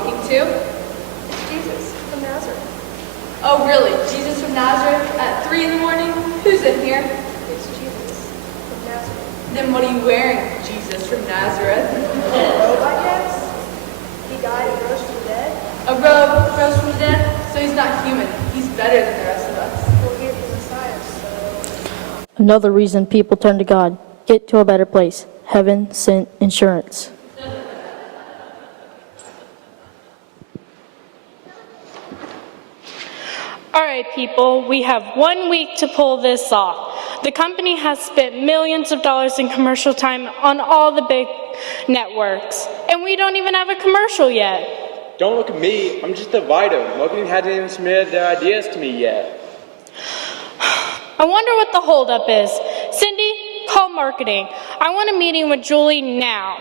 talking to? It's Jesus from Nazareth. Oh, really? Jesus from Nazareth at 3 in the morning? Who's in here? It's Jesus from Nazareth. Then what are you wearing, Jesus from Nazareth? A robe, I guess? He died and rose from the dead? A robe, rose from the dead? So he's not human. He's better than the rest of us. Well, he's the Messiah, so... Another reason people turn to God. Get to a better place. Heaven sent insurance. All right, people, we have 1 week to pull this off. The company has spent millions of dollars in commercial time on all the big networks, and we don't even have a commercial yet. Don't look at me, I'm just a writer. Marketing hasn't even submitted their ideas to me yet. I wonder what the holdup is. Cindy, call marketing. I want a meeting with Julie now.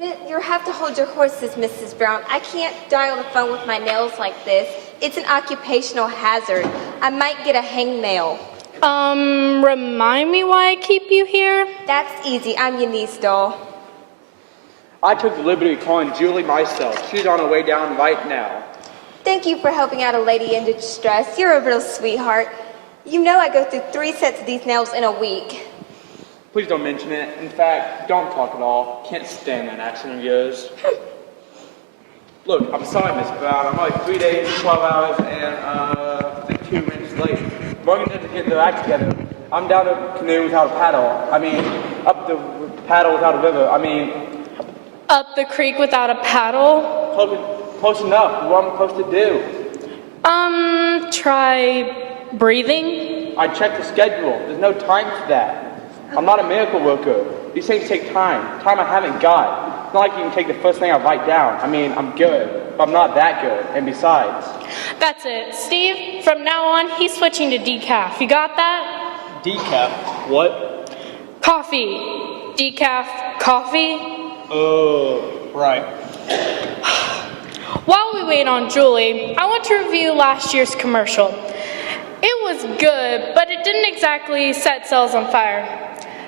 You have to hold your horses, Mrs. Brown. I can't dial the phone with my nails like this. It's an occupational hazard. I might get a hangnail. Remind me why I keep you here? That's easy. I'm your niece doll. I took the liberty of calling Julie myself. She's on her way down right now. Thank you for helping out a lady in distress. You're a real sweetheart. You know I go through 3 sets of these nails in a week. Please don't mention it. In fact, don't talk at all. Can't stand that accent of yours. Look, I'm sorry, Miss Brown. I'm like 3 days, 12 hours, and I think 2 minutes late. Morgan doesn't get their act together. I'm down a canoe without a paddle. Up the paddle without a river. Up the creek without a paddle? Close enough. What am I supposed to do? Try breathing? I checked the schedule. There's no time for that. I'm not a miracle worker. These things take time. Time I haven't got. It's not like you can take the first thing I write down. I'm good, but I'm not that good. And besides... That's it. Steve, from now on, he's switching to decaf. You got that? Decaf? What? Coffee. Decaf coffee. Oh, right. While we wait on Julie, I want to review last year's commercial. It was good, but it didn't exactly set sales on fire.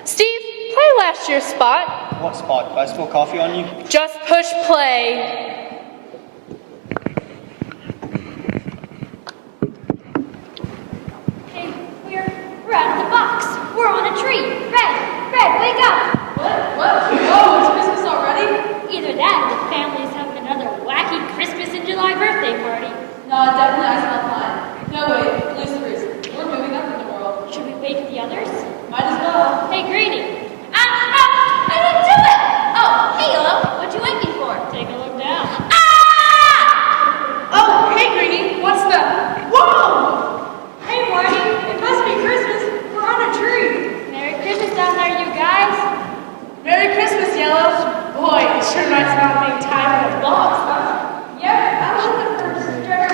Steve, play last year's spot. What spot? Did I spill coffee on you? Just push play. Hey, we're out of the box. We're on a tree. Red, wake up. What? Oh, it's Christmas already? Either that or the family's having another wacky Christmas in July birthday party. No, definitely I smell mine. No, wait, Lucifer's. We're moving up in the world. Should we wait for the others? Might as well. Hey, Greenie. I didn't do it. Oh, hey, Yellow. What'd you wake me for? Take a look down. Ah! Oh, hey, Greenie. What's the... Whoa! Hey, Marty. It must be Christmas. We're on a tree. Merry Christmas down there, you guys. Merry Christmas, Yellow. Boy, it sure nice not being tied with logs, huh? Yep, I'm looking for a stir.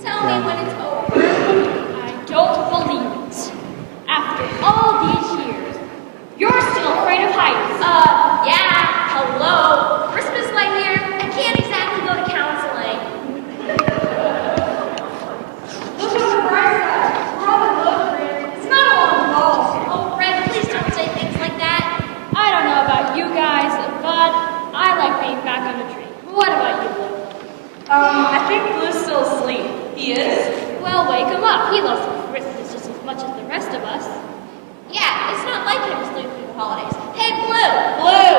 Tell me when it's over. I don't believe it. After all these years, you're still afraid of heights. Yeah, hello. Christmas light here. I can't exactly go to counseling. Look on the bright side. We're on the look, Fred. It's not all on the walls. Oh, Fred, please don't say things like that. I don't know about you guys, but I like being back on the tree. What about you, Blue? I think Blue's still asleep. He is? Well, wake him up. He loves Christmas just as much as the rest of us. Yeah, it's not like him to sleep through the holidays. Hey, Blue! Blue!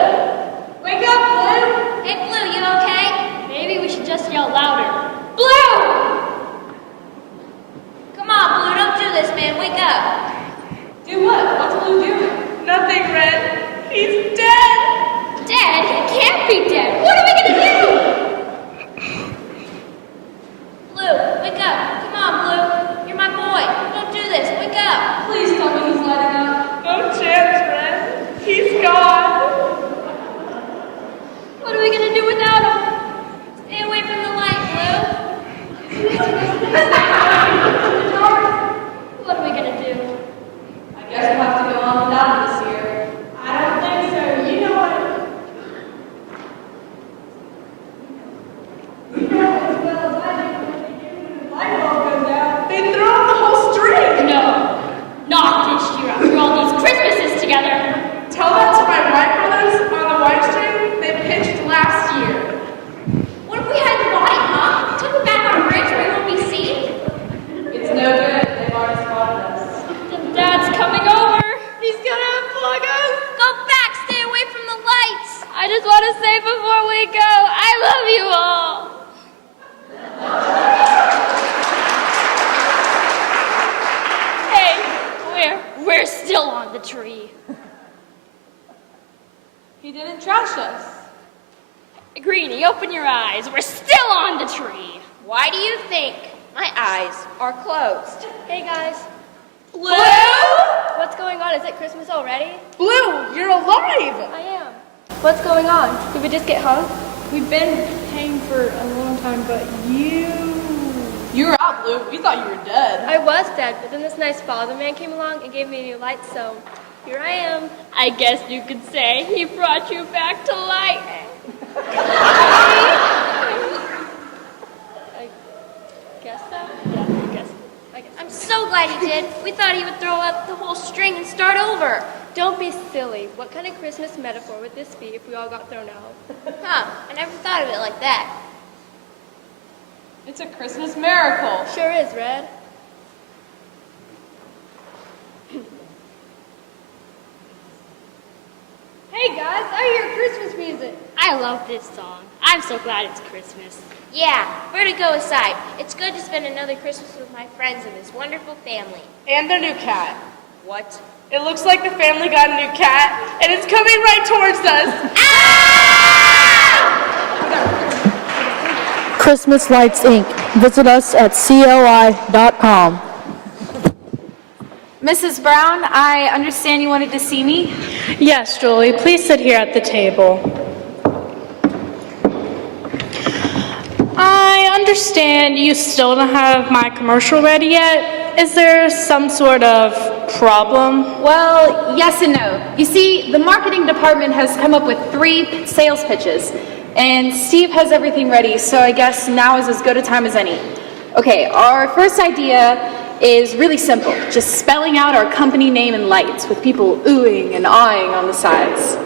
Wake up, Blue! Hey, Blue, you okay? Maybe we should just yell louder. Blue! Come on, Blue, don't do this, man. Wake up. Do what? What's Blue doing? Nothing, Red. He's dead! Dead? He can't be dead. What are we gonna do? Blue, wake up. Come on, Blue. You're my boy. Don't do this. Wake up. Please tell me he's lighting up. No chance, Red. He's gone. want to say before we go, I love you all. Hey, we're still on the tree. He didn't trash us. Greenie, open your eyes. We're still on the tree. Why do you think my eyes are closed? Hey guys, Blue? what's going on? Is it Christmas already? Blue, you're alive! I am. What's going on? Did we just get hung? We've been hanging for a long time, but You were out, Blue. We thought you were dead. I was dead, but then this nice father man came along and gave me a new light, so here I am. I guess you could say he brought you back to life. I guess so? Yeah, I guess. I'm so glad he did. We thought he would throw up the whole string and start over. Don't be silly. What kind of Christmas metaphor would this be if we all got thrown out? Huh, I never thought of it like that. It's a Christmas miracle. Sure is, Red. hey guys, I hear Christmas music. I love this song. I'm so glad it's Christmas. Yeah, we're to go aside. It's good to spend another Christmas with my friends and this wonderful family. And their new cat. What? It looks like the family got a new cat, and it's coming right towards us. Christmas Lights, Inc. Visit us at CLI.com. Mrs. Brown, I understand you wanted to see me. Yes, Julie, please sit here at the table. I understand you still don't have my commercial ready yet. Is there some sort of problem? Well, yes and no. You see, the marketing department has come up with 3 sales pitches, and Steve has everything ready, so I guess now is as good a time as any. Okay, our first idea is really simple, just spelling out our company name in lights with people oohing and awing on the sides.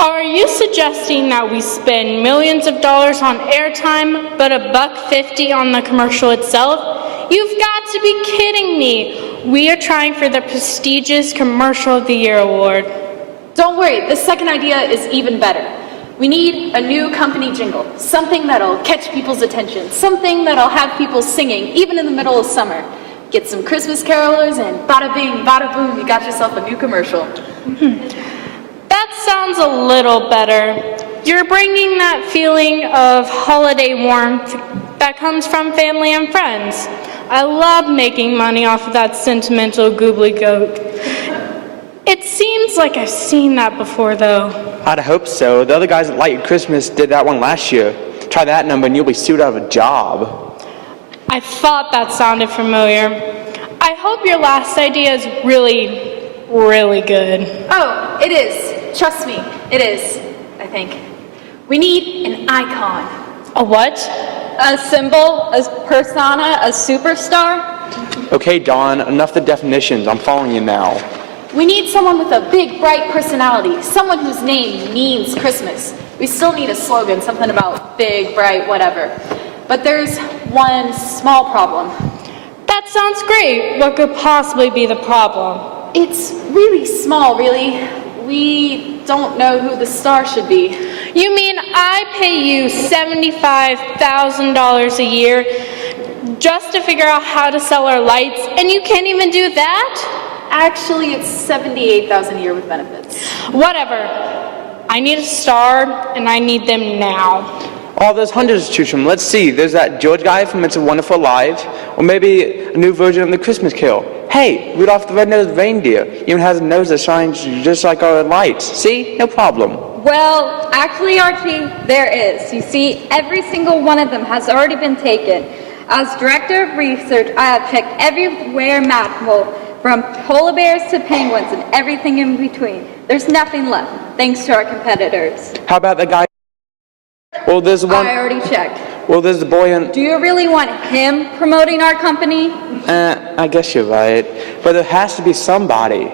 Are you suggesting that we spend millions of dollars on airtime, but $1.50 on the commercial itself? You've got to be kidding me. We are trying for the prestigious Commercial of the Year award. Don't worry, this second idea is even better. We need a new company jingle, something that'll catch people's attention, something that'll have people singing even in the middle of summer. Get some Christmas carolers and bada bing, bada boom, you got yourself a new commercial. That sounds a little better. You're bringing that feeling of holiday warmth that comes from family and friends. I love making money off of that sentimental gobbledygook. It seems like I've seen that before, though. I'd hope so. The other guys at Light Christmas did that one last year. Try that number and you'll be sued out of a job. I thought that sounded familiar. I hope your last idea is really, really good. Oh, it is. Trust me, it is, I think. We need an icon. A what? A symbol, a persona, a superstar. Okay, Dawn, enough the definitions. I'm following you now. We need someone with a big, bright personality, someone whose name means Christmas. We still need a slogan, something about big, bright, whatever. But there's one small problem. That sounds great. What could possibly be the problem? It's really small, really. We don't know who the star should be. You mean I pay you $75,000 a year just to figure out how to sell our lights, and you can't even do that? Actually, it's $78,000 a year with benefits. Whatever. I need a star, and I need them now. Oh, there's hundreds to choose from. Let's see. There's that George guy from It's a Wonderful Life, or maybe a new version of the Christmas Carol. Hey, Rudolph the Red-Nosed Reindeer even has a nose that shines just like our lights. See? No problem. Well, actually, Archie, there is. You see, every single one of them has already been taken. As director of research, I have checked everywhere imaginable, from polar bears to penguins and everything in between. There's nothing left, thanks to our competitors. How about the guy? Well, there's one. I already checked. Well, there's the boy in. Do you really want him promoting our company? I guess you're right. But there has to be somebody.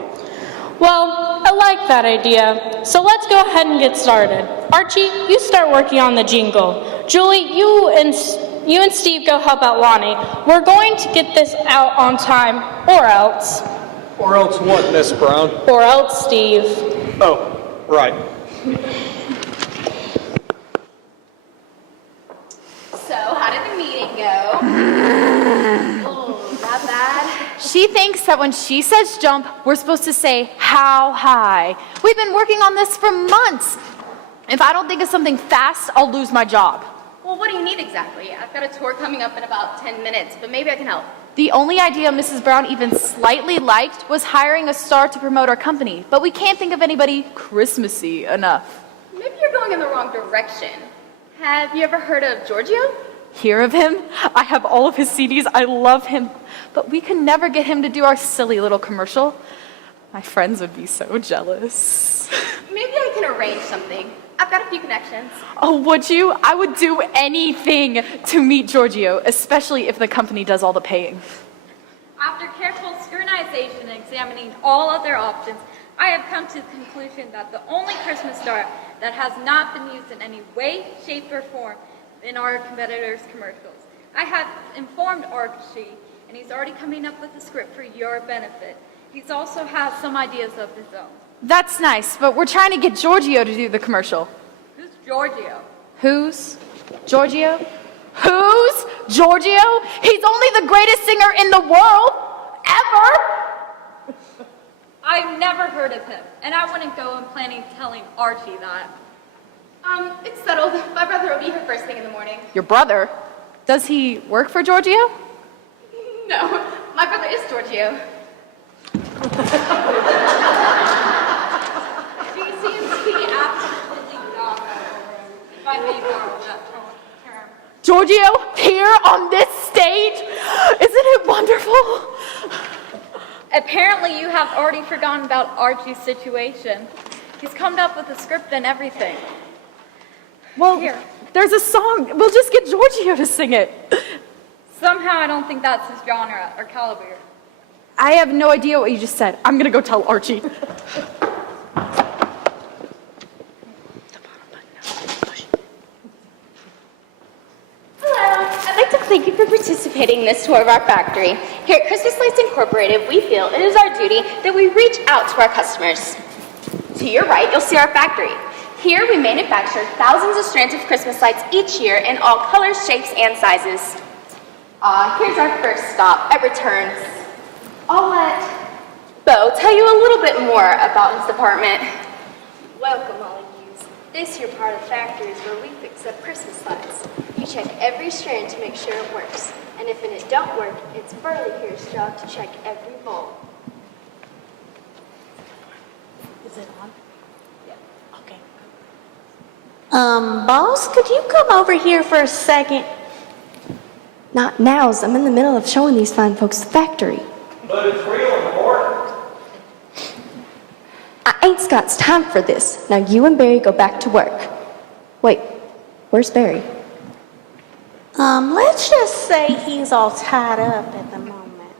Well, I like that idea. So let's go ahead and get started. Archie, you start working on the jingle. Julie, you and Steve go help out Lonnie. We're going to get this out on time, or else. Or else what, Miss Brown? Or else, Steve. Oh, right. she thinks that when she says jump, we're supposed to say how high. We've been working on this for months. If I don't think of something fast, I'll lose my job. Well, what do you need exactly? I've got a tour coming up in about 10 minutes, but maybe I can help. The only idea Mrs. Brown even slightly liked was hiring a star to promote our company, but we can't think of anybody Christmassy enough. Maybe you're going in the wrong direction. Have you ever heard of Giorgio? Hear of him? I have all of his CDs. I love him. But we could never get him to do our silly little commercial. My friends would be so jealous. Maybe I can arrange something. I've got a few connections. Oh, would you? I would do anything to meet Giorgio, especially if the company does all the paying. After careful scrutinization and examining all other options, I have come to the conclusion that the only Christmas star that has not been used in any way, shape, or form in our competitors' commercials. I have informed Archie, and he's already coming up with a script for your benefit. He's also has some ideas of his own. That's nice, but we're trying to get Giorgio to do the commercial. Who's Giorgio? Who's Giorgio? Who's Giorgio? He's only the greatest singer in the world, ever! I've never heard of him, and I wouldn't go in planning telling Archie that. It's settled. My brother will be here first thing in the morning. Your brother? Does he work for Giorgio? No, my brother is Giorgio. She seems to be absolutely not if I may borrow that term. Giorgio, here on this stage? Isn't it wonderful? Apparently you have already forgotten about Archie's situation. He's come up with a script and everything. Well, Here. there's a song. We'll just get Giorgio to sing it. Somehow I don't think that's his genre or caliber. I have no idea what you just said. I'm gonna go tell Archie. Hello. I'd like to thank you for participating in this tour of our factory. Here at Christmas Lights Incorporated, we feel it is our duty that we reach out to our customers. To your right, you'll see our factory. Here, we manufacture thousands of strands of Christmas lights each year in all colors, shapes, and sizes. Here's our first stop at Returns. I'll let Bo tell you a little bit more about his department. Welcome, all of you. This here part of the factory is where we fix up Christmas lights. You check every strand to make sure it works. And if it don't work, it's Burley here's job to check every bulb. Is it on? Yeah. Okay. Boss, could you come over here for a second? Not now, as I'm in the middle of showing these fine folks the factory. But it's real important. I ain't got time for this. Now you and Barry go back to work. Wait, where's Barry? Let's just say he's all tied up at the moment.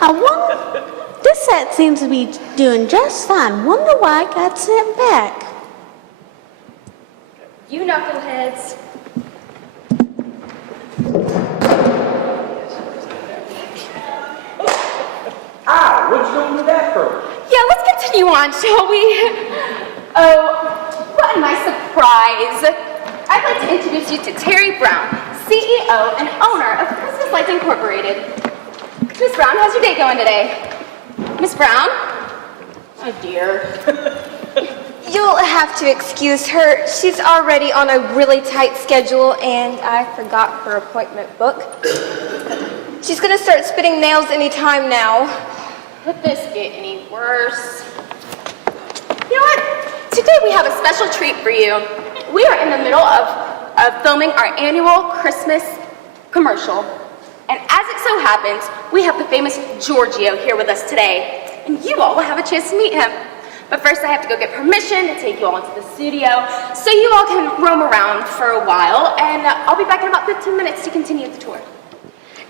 I wonder, this set seems to be doing just fine. Wonder why I got sent back. You knuckleheads. Ah, what you gonna do that for? Yeah, let's continue on, shall we? Oh, what a nice surprise. I'd like to introduce you to Terry Brown, CEO and owner of Christmas Lights Incorporated. Miss Brown, how's your day going today? Miss Brown? Oh dear. You'll have to excuse her. She's already on a really tight schedule, and I forgot her appointment book. She's gonna start spitting nails any time now. Could this get any worse? You know what? Today we have a special treat for you. We are in the middle of filming our annual Christmas commercial. And as it so happens, we have the famous Giorgio here with us today. And you all will have a chance to meet him. But first I have to go get permission to take you all into the studio so you all can roam around for a while. And I'll be back in about 15 minutes to continue the tour.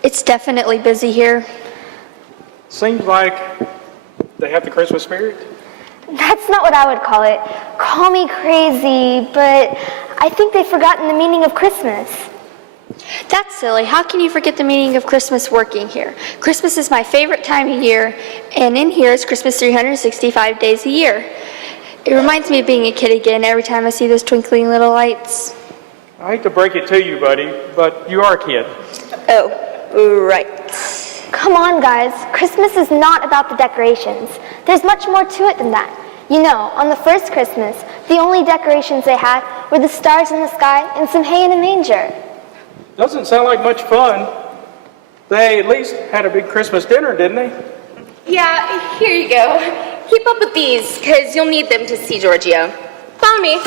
It's definitely busy here. Seems like they have the Christmas spirit. That's not what I would call it. Call me crazy, but I think they've forgotten the meaning of Christmas. That's silly. How can you forget the meaning of Christmas working here? Christmas is my favorite time of year, and in here it's Christmas 365 days a year. It reminds me of being a kid again every time I see those twinkling little lights. I hate to break it to you, buddy, but you are a kid. Oh, Right. Come on, guys. Christmas is not about the decorations. There's much more to it than that. You know, on the first Christmas, the only decorations they had were the stars in the sky and some hay in a manger. Doesn't sound like much fun. They at least had a big Christmas dinner, didn't they? Yeah, here you go. Keep up with these, because you'll need them to see Giorgio. Follow me.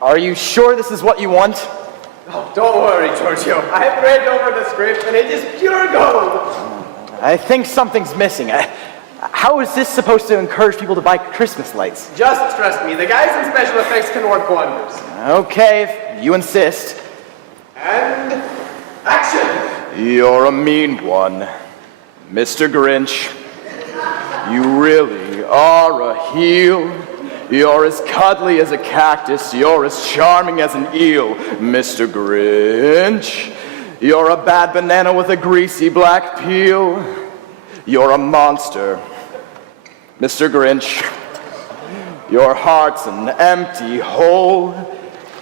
Are you sure this is what you want? Oh, don't worry, Giorgio. I have read over the script and it is pure gold. I think something's missing. How is this supposed to encourage people to buy Christmas lights? Just trust me, the guys in special effects can work wonders. Okay, if you insist. And action! You're a mean one, Mr. Grinch. You really are a heel. You're as cuddly as a cactus. You're as charming as an eel, Mr. Grinch. You're a bad banana with a greasy black peel. You're a monster, Mr. Grinch. Your heart's an empty hole.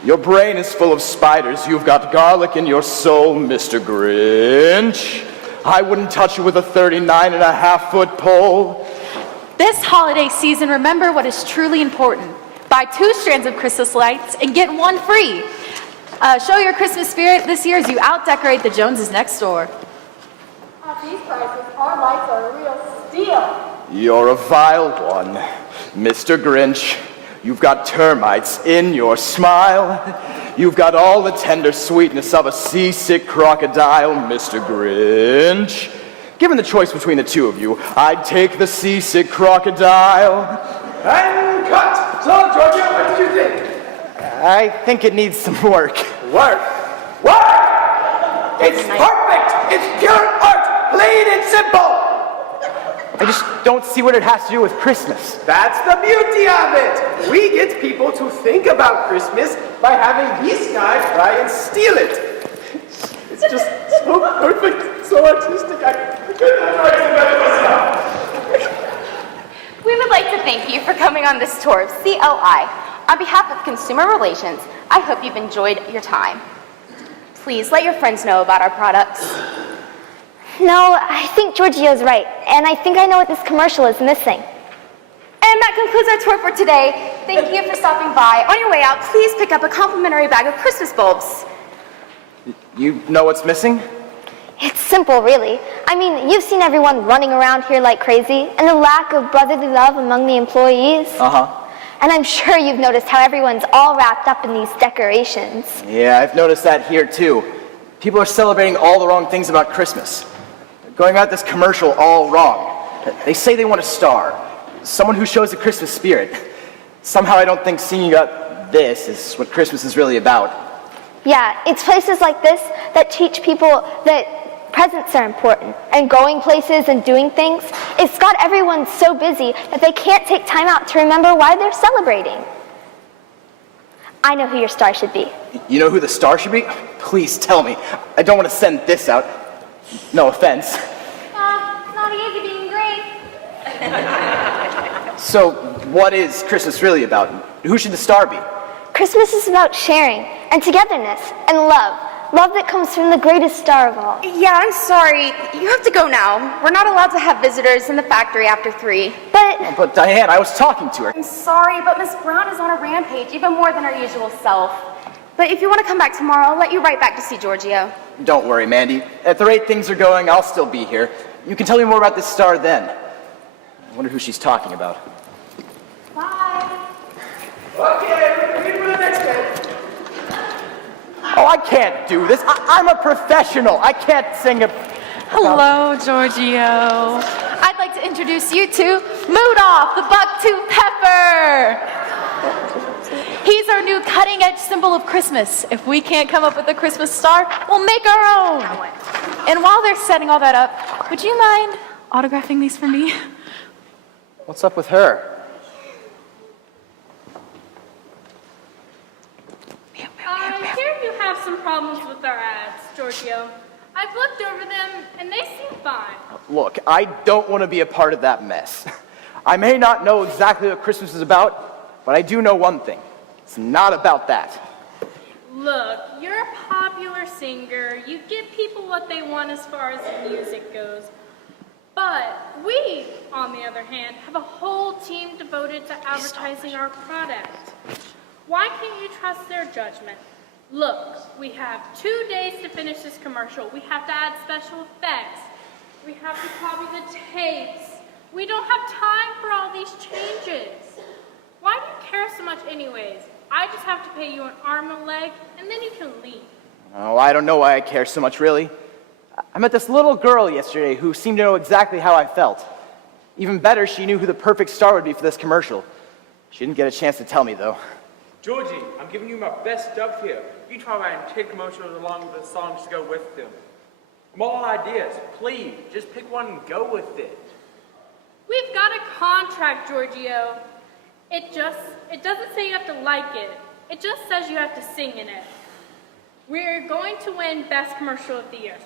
Your brain is full of spiders. You've got garlic in your soul, Mr. Grinch. I wouldn't touch you with a 39.5-foot pole. This holiday season, remember what is truly important. Buy 2 strands of Christmas lights and get 1 free. Show your Christmas spirit this year as you out-decorate the Joneses next door. At these prices, our lights are a real steal. You're a vile one, Mr. Grinch. You've got termites in your smile. You've got all the tender sweetness of a seasick crocodile, Mr. Grinch. Given the choice between the two of you, I'd take the seasick crocodile. And cut! So, Giorgio, what did you think? I think it needs some work. Work? It's perfect! It's pure art! Plain and simple! I just don't see what it has to do with Christmas. That's the beauty of it! We get people to think about Christmas by having these guys try and steal it. It's just so perfect, so artistic. I couldn't have tried to better myself. We would like to thank you for coming on this tour of CLI. On behalf of Consumer Relations, I hope you've enjoyed your time. Please let your friends know about our products. No, I think Giorgio's right, and I think I know what this commercial is missing. And that concludes our tour for today. Thank you for stopping by. On your way out, please pick up a complimentary bag of Christmas bulbs. You know what's missing? It's simple, really. I mean, you've seen everyone running around here like crazy, and the lack of brotherly love among the employees. Uh-huh. And I'm sure you've noticed how everyone's all wrapped up in these decorations. Yeah, I've noticed that here too. People are celebrating all the wrong things about Christmas. Going about this commercial all wrong. They say they want a star. Someone who shows the Christmas spirit. Somehow I don't think singing about this is what Christmas is really about. Yeah, it's places like this that teach people that presents are important. And going places and doing things, it's got everyone so busy that they can't take time out to remember why they're celebrating. I know who your star should be. You know who the star should be? Please tell me. I don't want to send this out. No offense. Not easy being great. So, what is Christmas really about? Who should the star be? Christmas is about sharing and togetherness and love. Love that comes from the greatest star of all. Yeah, I'm sorry. You have to go now. We're not allowed to have visitors in the factory after 3. But Diane, I was talking to her. I'm sorry, but Miss Brown is on a rampage, even more than her usual self. But if you want to come back tomorrow, I'll let you right back to see Giorgio. Don't worry, Mandy. At the rate things are going, I'll still be here. You can tell me more about this star then. I wonder who she's talking about. Bye. Okay, we're ready for the next bit. Oh, I can't do this. I'm a professional. I can't sing a... Hello, Giorgio. I'd like to introduce you to Rudolph, the buck-tooth pepper. He's our new cutting-edge symbol of Christmas. If we can't come up with a Christmas star, we'll make our own. And while they're setting all that up, would you mind autographing these for me? What's up with her? some problems with our ads, Giorgio. I've looked over them, and they seem fine. Look, I don't want to be a part of that mess. I may not know exactly what Christmas is about, but I do know one thing. It's not about that. Look, you're a popular singer. You give people what they want as far as the music goes. But we, on the other hand, have a whole team devoted to advertising our product. Why can't you trust their judgment? Look, we have 2 days to finish this commercial. We have to add special effects. We have to copy the tapes. We don't have time for all these changes. Why do you care so much anyways? I just have to pay you an arm and a leg, and then you can leave. Oh, I don't know why I care so much, really. I met this little girl yesterday who seemed to know exactly how I felt. Even better, she knew who the perfect star would be for this commercial. She didn't get a chance to tell me, though. Georgie, I'm giving you my best stuff here. You try writing 10 commercials along with the songs to go with them. I'm all ideas. Please, just pick one and go with it. We've got a contract, Giorgio. It doesn't say you have to like it. It just says you have to sing in it. We're going to win Best Commercial of the Year.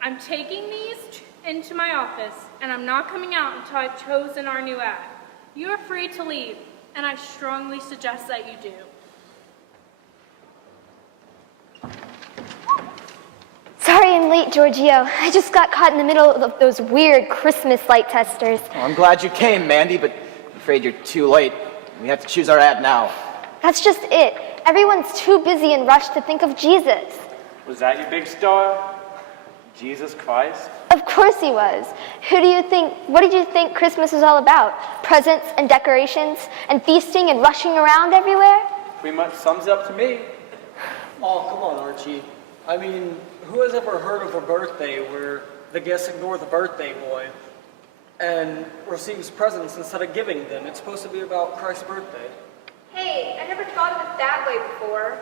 I'm taking these into my office, and I'm not coming out until I've chosen our new ad. You are free to leave, and I strongly suggest that you do. Sorry I'm late, Giorgio. I just got caught in the middle of those weird Christmas light testers. Oh, I'm glad you came, Mandy, but I'm afraid you're too late. We have to choose our ad now. That's just it. Everyone's too busy and rushed to think of Jesus. Was that your big star? Jesus Christ? Of course he was. What did you think Christmas was all about? Presents and decorations and feasting and rushing around everywhere? Pretty much sums it up to me. Oh, come on, Archie. I mean, who has ever heard of a birthday where the guests ignore the birthday boy and receives presents instead of giving them? It's supposed to be about Christ's birthday. Hey, I never thought of it that way before.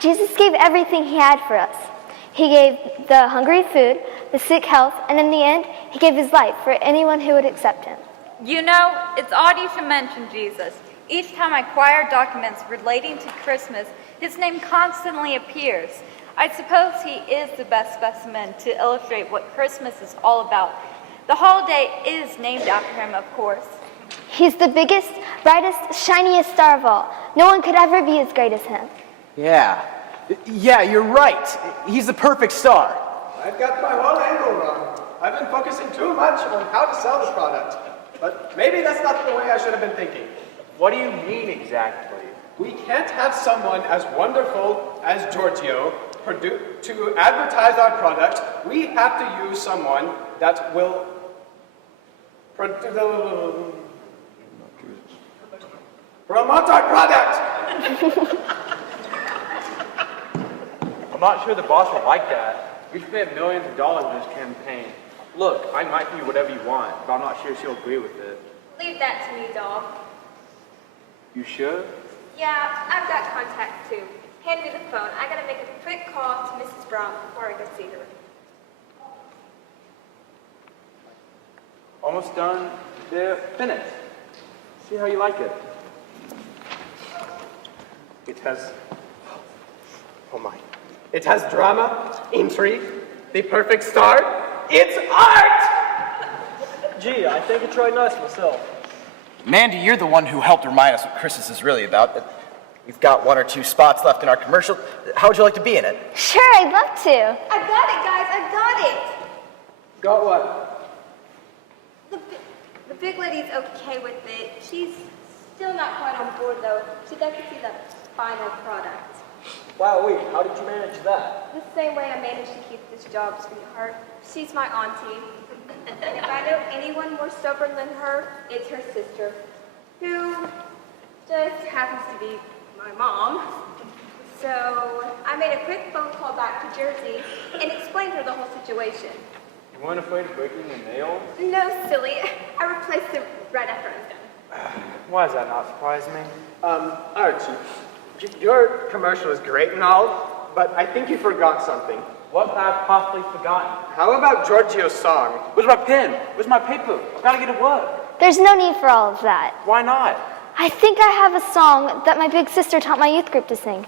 Jesus gave everything he had for us. He gave the hungry food, the sick health, and in the end, he gave his life for anyone who would accept him. You know, it's odd you should mention Jesus. Each time I acquire documents relating to Christmas, his name constantly appears. I suppose he is the best specimen to illustrate what Christmas is all about. The holiday is named after him, of course. He's the biggest, brightest, shiniest star of all. No one could ever be as great as him. Yeah, you're right. He's the perfect star. I've got my whole angle wrong. I've been focusing too much on how to sell the product. But maybe that's not the way I should have been thinking. What do you mean exactly? We can't have someone as wonderful as Giorgio to advertise our product. We have to use someone that will promote our product. I'm not sure the boss will like that. We spent millions of dollars on this campaign. Look, I might do whatever you want, but I'm not sure she'll agree with it. Leave that to me, dog. You sure? Yeah, I've got contacts too. Hand me the phone. I gotta make a quick call to Mrs. Brown before I go see her. Almost done. They're finished. See how you like it. It has drama, intrigue, the perfect star. It's art! Gee, I think it's really nice myself. Mandy, you're the one who helped remind us what Christmas is really about. We've got 1 or 2 spots left in our commercial. How would you like to be in it? Sure, I'd love to. I've got it, guys. I've got it. Got what? The big lady's okay with it. She's still not quite on board, though. She'd like to see the final product. Wow, wait, how did you manage that? The same way I managed to keep this job, sweetheart. She's my auntie. And if I know anyone more stubborn than her, it's her sister, who just happens to be my mom. So I made a quick phone call back to Jersey and explained her the whole situation. You weren't afraid of breaking your nails? No, silly. I replaced them right after I was done. Why does that not surprise me? Archie, your commercial is great and all, but I think you forgot something. What could I have possibly forgotten? How about Giorgio's song? Where's my pen? Where's my paper? I've got to get to work. There's no need for all of that. Why not? I think I have a song that my big sister taught my youth group to sing.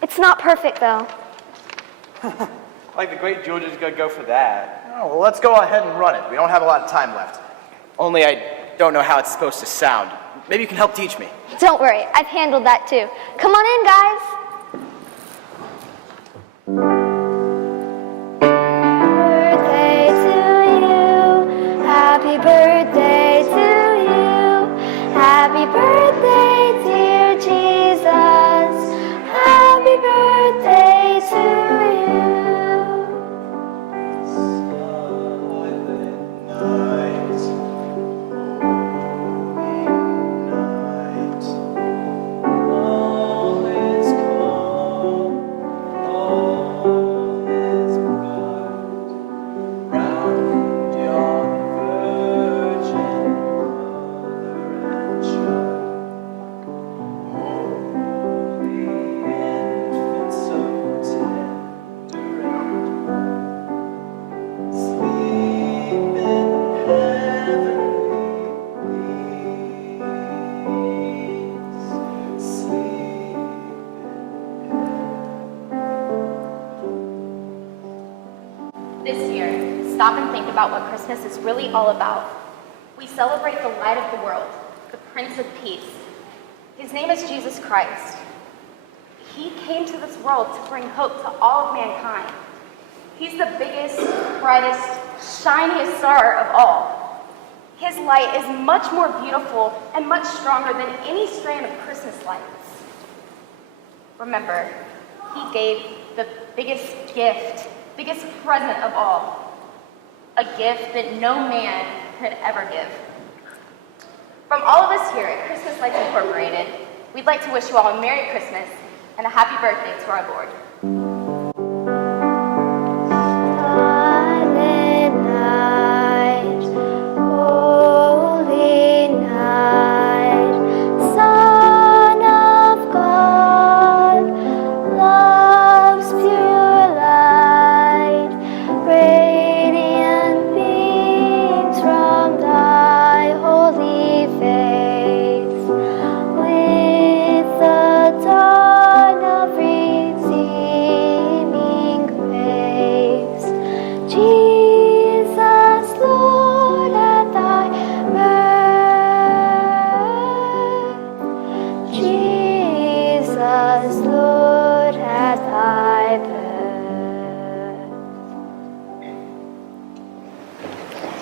It's not perfect, though. Like the great Georgia's gonna go for that. Oh, well, let's go ahead and run it. We don't have a lot of time left. Only I don't know how it's supposed to sound. Maybe you can help teach me. Don't worry, I've handled that too. Come on in, guys. Birthday to you. Happy birthday to you. Happy birthday, dear Jesus. Happy birthday to you. This year, stop and think about what Christmas is really all about. We celebrate the light of the world, the Prince of Peace. His name is Jesus Christ. He came to this world to bring hope to all of mankind. He's the biggest, brightest, shiniest star of all. His light is much more beautiful and much stronger than any strand of Christmas lights. Remember, he gave the biggest gift, biggest present of all, a gift that no man could ever give. From all of us here at Christmas Lights Incorporated, we'd like to wish you all a Merry Christmas and a happy birthday to our Lord.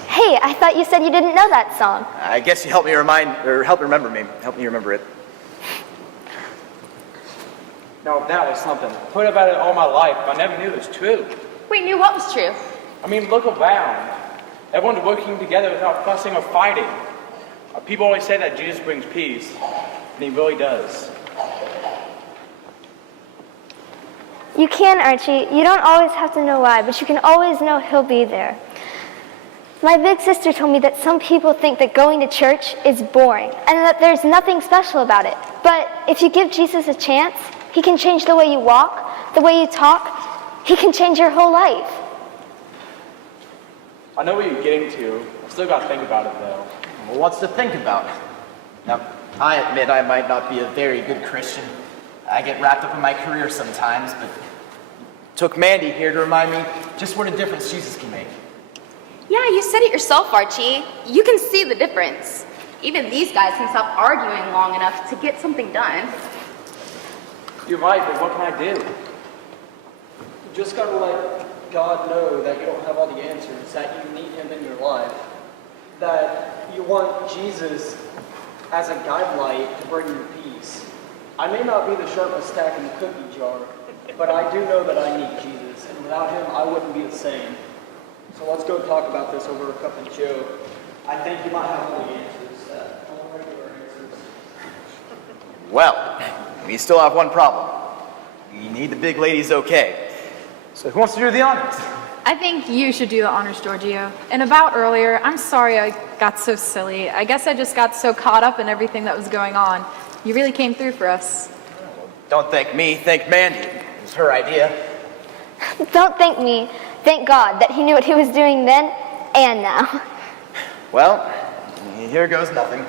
Hey, I thought you said you didn't know that song. I guess you help me remember it. No, that was something. Heard about it all my life, but I never knew it was true. We knew what was true. I mean, look around. Everyone's working together without fussing or fighting. People always say that Jesus brings peace, and he really does. You can, Archie. You don't always have to know why, but you can always know he'll be there. My big sister told me that some people think that going to church is boring and that there's nothing special about it. But if you give Jesus a chance, he can change the way you walk, the way you talk. He can change your whole life. I know what you're getting to. I still gotta think about it, though. Well, what's to think about? Now, I admit I might not be a very good Christian. I get wrapped up in my career sometimes, but it took Mandy here to remind me just what a difference Jesus can make. Yeah, you said it yourself, Archie. You can see the difference. Even these guys can stop arguing long enough to get something done. You're right, but what can I do? You just gotta let God know that you don't have all the answers, that you need him in your life, that you want Jesus as a guidelight to bring you peace. I may not be the sharpest stack in the cookie jar, but I do know that I need Jesus, and without him, I wouldn't be the same. So let's go talk about this over a cup of joe. I think you might have all the answers, all the regular answers. Well, we still have one problem. We need the big lady's okay. So who wants to do the honors? I think you should do the honors, Giorgio. And about earlier, I'm sorry I got so silly. I guess I just got so caught up in everything that was going on. You really came through for us. Don't thank me, thank Mandy. It was her idea. Don't thank me. Thank God that he knew what he was doing then and now. Well, here goes nothing.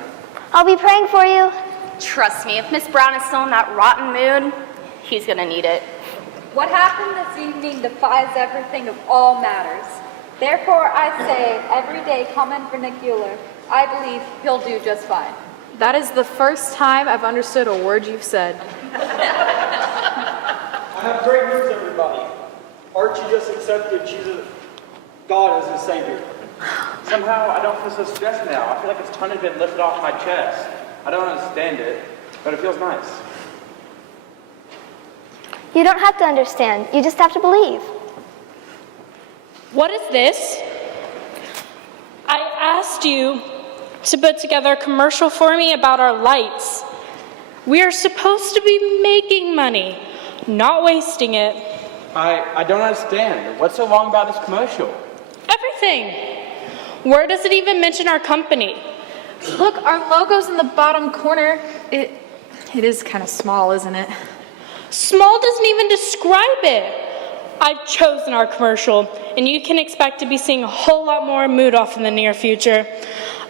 I'll be praying for you. Trust me, if Miss Brown is still in that rotten mood, He's gonna need it. What happened this evening defies everything of all matters. Therefore, I say, everyday common vernacular, I believe he'll do just fine. That is the first time I've understood a word you've said. I have great news, everybody. Archie just accepted Jesus, God as his Savior. Somehow, I don't feel so stressed now. I feel like a ton has been lifted off my chest. I don't understand it, but it feels nice. You don't have to understand. You just have to believe. What is this? I asked you to put together a commercial for me about our lights. We are supposed to be making money, not wasting it. I don't understand. What's so wrong about this commercial? Everything. Where does it even mention our company? Look, our logo's in the bottom corner. It is kind of small, isn't it? Small doesn't even describe it. I've chosen our commercial, and you can expect to be seeing a whole lot more Mood Off in the near future.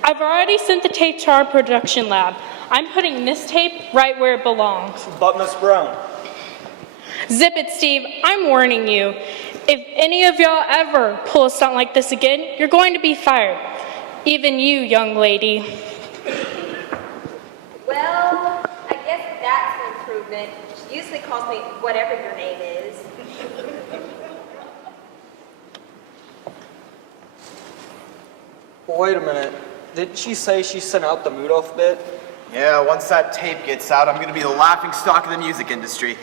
I've already sent the tape to our production lab. I'm putting this tape right where it belongs. But Miss Brown. Zip it, Steve. I'm warning you. If any of y'all ever pull a stunt like this again, you're going to be fired. Even you, young lady. Well, I guess that's an improvement. She usually calls me whatever your name is. Wait a minute. Didn't she say she sent out the Mood Off bit? Yeah, once that tape gets out, I'm gonna be the laughing stock of the music industry.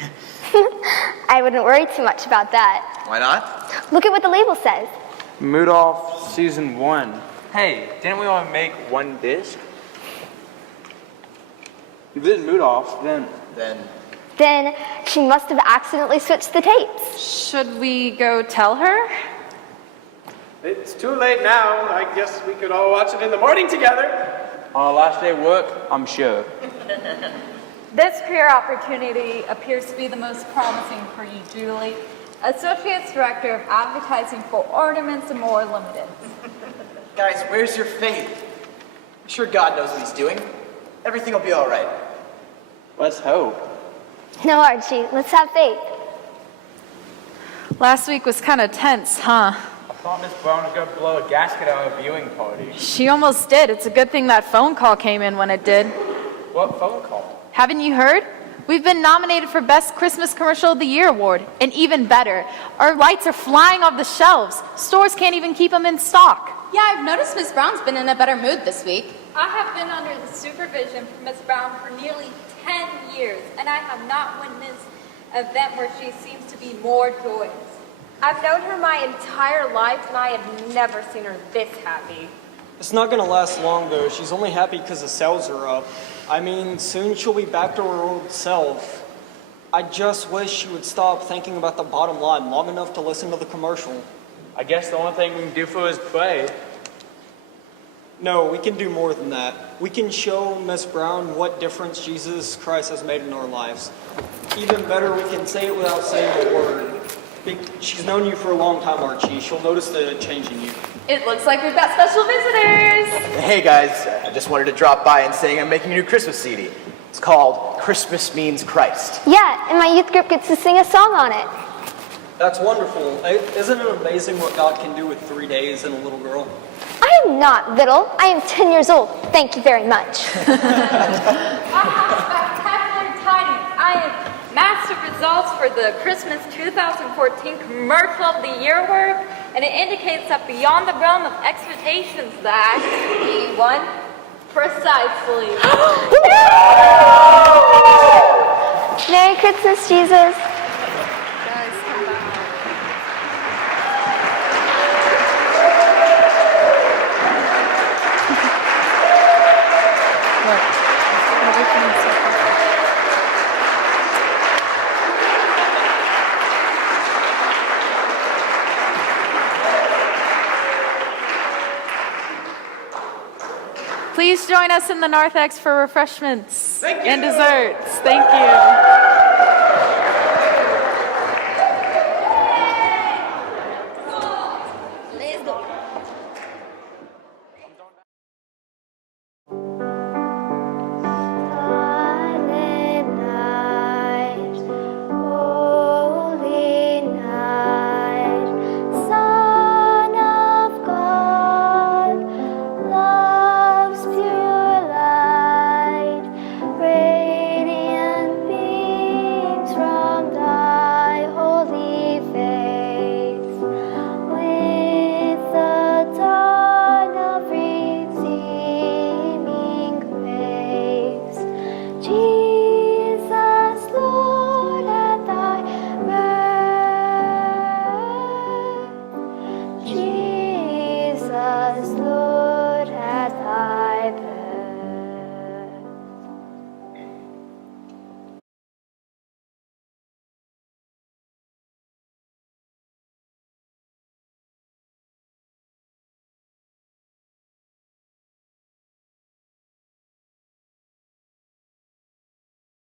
I wouldn't worry too much about that. Why not? Look at what the label says. Mood Off Season 1. Hey, didn't we only make one disc? If this is Mood Off, then... Then she must have accidentally switched the tapes. Should we go tell her? It's too late now. I guess we could all watch it in the morning together. On our last day of work, I'm sure. This career opportunity appears to be the most promising for you, Julie. Associate Director of Advertising for Ornaments and More Limited. Guys, where's your faith? I'm sure God knows what he's doing. Everything will be all right. Let's hope. No, Archie, let's have faith. Last week was kind of tense, huh? I thought Miss Brown was going to blow a gasket at our viewing party. She almost did. It's a good thing that phone call came in when it did. What phone call? Haven't you heard? We've been nominated for Best Christmas Commercial of the Year award. And even better, our lights are flying off the shelves. Stores can't even keep them in stock. Yeah, I've noticed Miss Brown's been in a better mood this week. I have been under the supervision of Miss Brown for nearly 10 years, and I have not witnessed an event where she seems to be more joyous. I've known her my entire life, and I have never seen her this happy. It's not gonna last long though. She's only happy because the sales are up. I mean, soon she'll be back to her old self. I just wish she would stop thinking about the bottom line long enough to listen to the commercial. I guess the only thing we can do for her is pray. No, we can do more than that. We can show Miss Brown what difference Jesus Christ has made in our lives. Even better, we can say it without saying a word. She's known you for a long time, Archie. She'll notice the change in you. It looks like we've got special visitors. Hey guys, I just wanted to drop by and say I'm making a new Christmas CD. It's called Christmas Means Christ. Yeah, and my youth group gets to sing a song on it. That's wonderful. Isn't it amazing what God can do with 3 days and a little girl? I am not little. I am 10 years old. Thank you very much. Spectacular tidings. I have massive results for the Christmas 2014 Commercial of the Year award, and it indicates that beyond the realm of expectations that he won precisely. Merry Christmas, Jesus. Please join us in the Narthex for refreshments and desserts. Thank you.